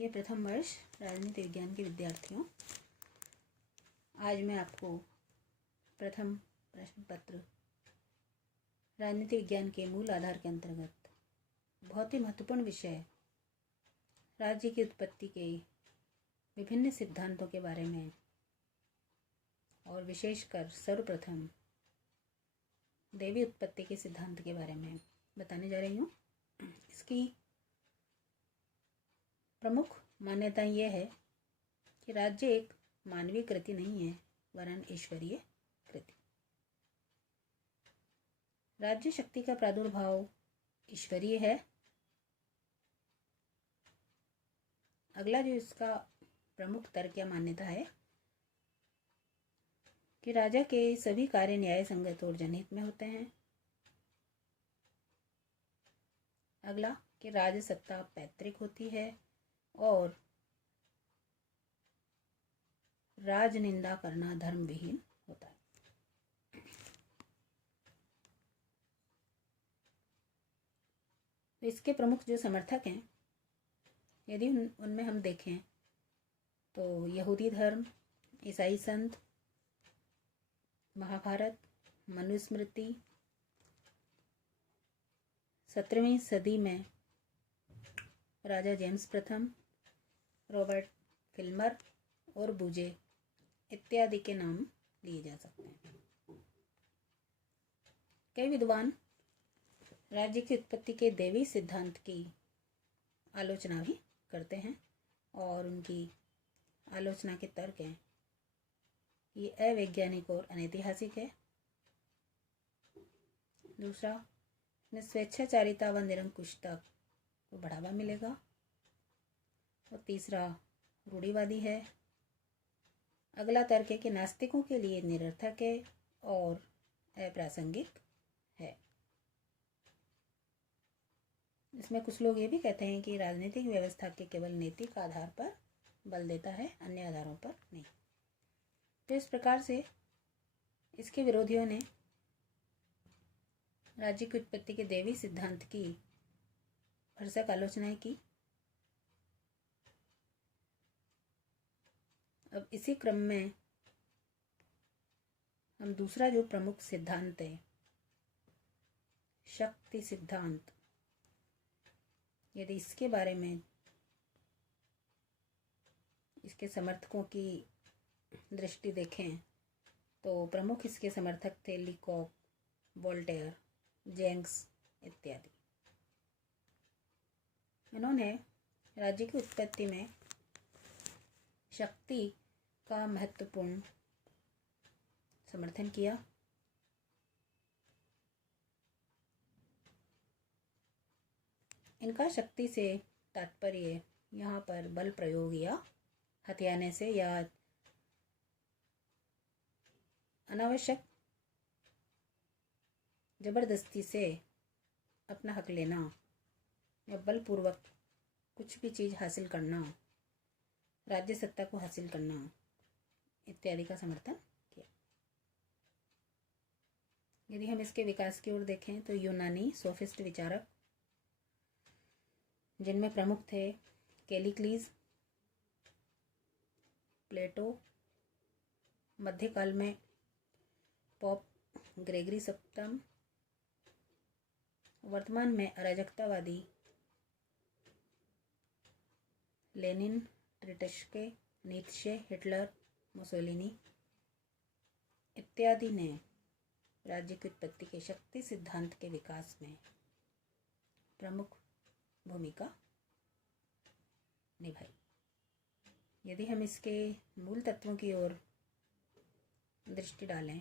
प्रिय प्रथम वर्ष राजनीति विज्ञान के विद्यार्थियों, आज मैं आपको प्रथम प्रश्न पत्र राजनीति विज्ञान के मूल आधार के अंतर्गत बहुत ही महत्वपूर्ण विषय राज्य की उत्पत्ति के विभिन्न सिद्धांतों के बारे में और विशेषकर सर्वप्रथम देवी उत्पत्ति के सिद्धांत के बारे में बताने जा रही हूँ। इसकी प्रमुख मान्यता यह है कि राज्य एक मानवीय कृति नहीं है वरन ईश्वरीय कृति। राज्य शक्ति का प्रादुर्भाव ईश्वरीय है। अगला जो इसका प्रमुख तर्क या मान्यता है कि राजा के सभी कार्य न्याय संगत और जनहित में होते हैं। अगला कि राज सत्ता पैतृक होती है और राज निंदा करना धर्म विहीन होता है। तो इसके प्रमुख जो समर्थक हैं, यदि उनमें हम देखें तो यहूदी धर्म, ईसाई संत, महाभारत, मनुस्मृति, 17वीं सदी में राजा जेम्स प्रथम, रॉबर्ट फिल्मर और बूजे इत्यादि के नाम लिए जा सकते हैं। कई विद्वान राज्य की उत्पत्ति के दैवी सिद्धांत की आलोचना भी करते हैं और उनकी आलोचना के तर्क हैं ये अवैज्ञानिक और अनैतिहासिक है। दूसरा, इसमें स्वेच्छाचारिता व निरंकुशता को बढ़ावा मिलेगा। और तीसरा, रूढ़िवादी है। अगला तर्क है कि नास्तिकों के लिए निरर्थक है और अप्रासंगिक है। इसमें कुछ लोग ये भी कहते हैं कि राजनीतिक व्यवस्था के केवल नैतिक आधार पर बल देता है, अन्य आधारों पर नहीं। तो इस प्रकार से इसके विरोधियों ने राज्य की उत्पत्ति के दैवी सिद्धांत की भरसक आलोचना की। अब इसी क्रम में हम दूसरा जो प्रमुख सिद्धांत है, शक्ति सिद्धांत, यदि इसके बारे में इसके समर्थकों की दृष्टि देखें तो प्रमुख इसके समर्थक थे लीकॉक, वोल्टेयर, जेंक्स इत्यादि। इन्होंने राज्य की उत्पत्ति में शक्ति का महत्वपूर्ण समर्थन किया। इनका शक्ति से तात्पर्य यहाँ पर बल प्रयोग या हथियाने से या अनावश्यक जबरदस्ती से अपना हक लेना या बलपूर्वक कुछ भी चीज़ हासिल करना, राज्य सत्ता को हासिल करना इत्यादि का समर्थन किया। यदि हम इसके विकास की ओर देखें तो यूनानी सोफिस्ट विचारक, जिनमें प्रमुख थे कैलिक्लीज, प्लेटो, मध्यकाल में पोप ग्रेगरी सप्तम, वर्तमान में अराजकतावादी लेनिन, ट्रीटस्के, नीत्शे, हिटलर, मुसोलिनी इत्यादि ने राज्य की उत्पत्ति के शक्ति सिद्धांत के विकास में प्रमुख भूमिका निभाई। यदि हम इसके मूल तत्वों की ओर दृष्टि डालें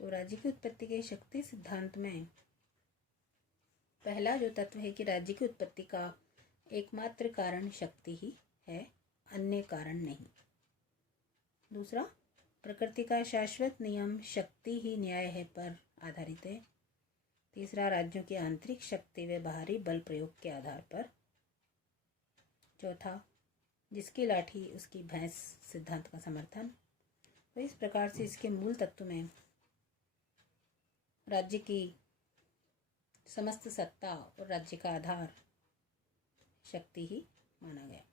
तो राज्य की उत्पत्ति के शक्ति सिद्धांत में पहला जो तत्व है कि राज्य की उत्पत्ति का एकमात्र कारण शक्ति ही है, अन्य कारण नहीं। दूसरा, प्रकृति का शाश्वत नियम शक्ति ही न्याय है पर आधारित है। तीसरा, राज्यों की आंतरिक शक्ति व बाहरी बल प्रयोग के आधार पर। चौथा, जिसकी लाठी उसकी भैंस सिद्धांत का समर्थन। तो इस प्रकार से इसके मूल तत्व में राज्य की समस्त सत्ता और राज्य का आधार शक्ति ही माना गया।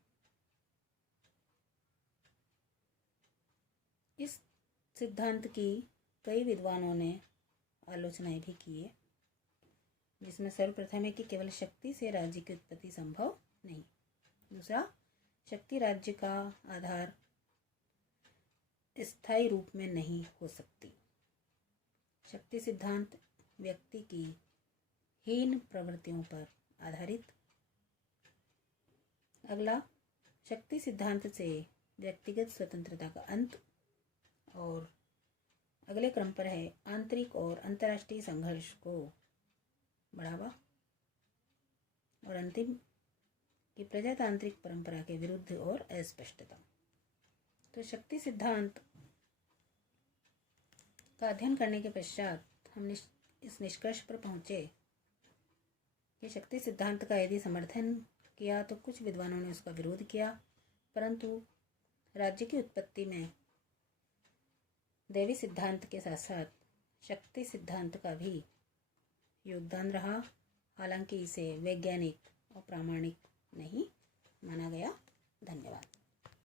सिद्धांत की कई विद्वानों ने आलोचनाएं भी की है, जिसमें सर्वप्रथम है कि केवल शक्ति से राज्य की उत्पत्ति संभव नहीं। दूसरा, शक्ति राज्य का आधार स्थायी रूप में नहीं हो सकती। शक्ति सिद्धांत व्यक्ति की हीन प्रवृत्तियों पर आधारित। अगला, शक्ति सिद्धांत से व्यक्तिगत स्वतंत्रता का अंत। और अगले क्रम पर है आंतरिक और अंतर्राष्ट्रीय संघर्ष को बढ़ावा। और अंतिम कि प्रजातांत्रिक परंपरा के विरुद्ध और अस्पष्टता। तो शक्ति सिद्धांत का अध्ययन करने के पश्चात हम इस निष्कर्ष पर पहुंचे कि शक्ति सिद्धांत का यदि समर्थन किया तो कुछ विद्वानों ने उसका विरोध किया, परंतु राज्य की उत्पत्ति में दैवी सिद्धांत के साथ साथ शक्ति सिद्धांत का भी योगदान रहा। हालांकि इसे वैज्ञानिक और प्रामाणिक नहीं माना गया। धन्यवाद।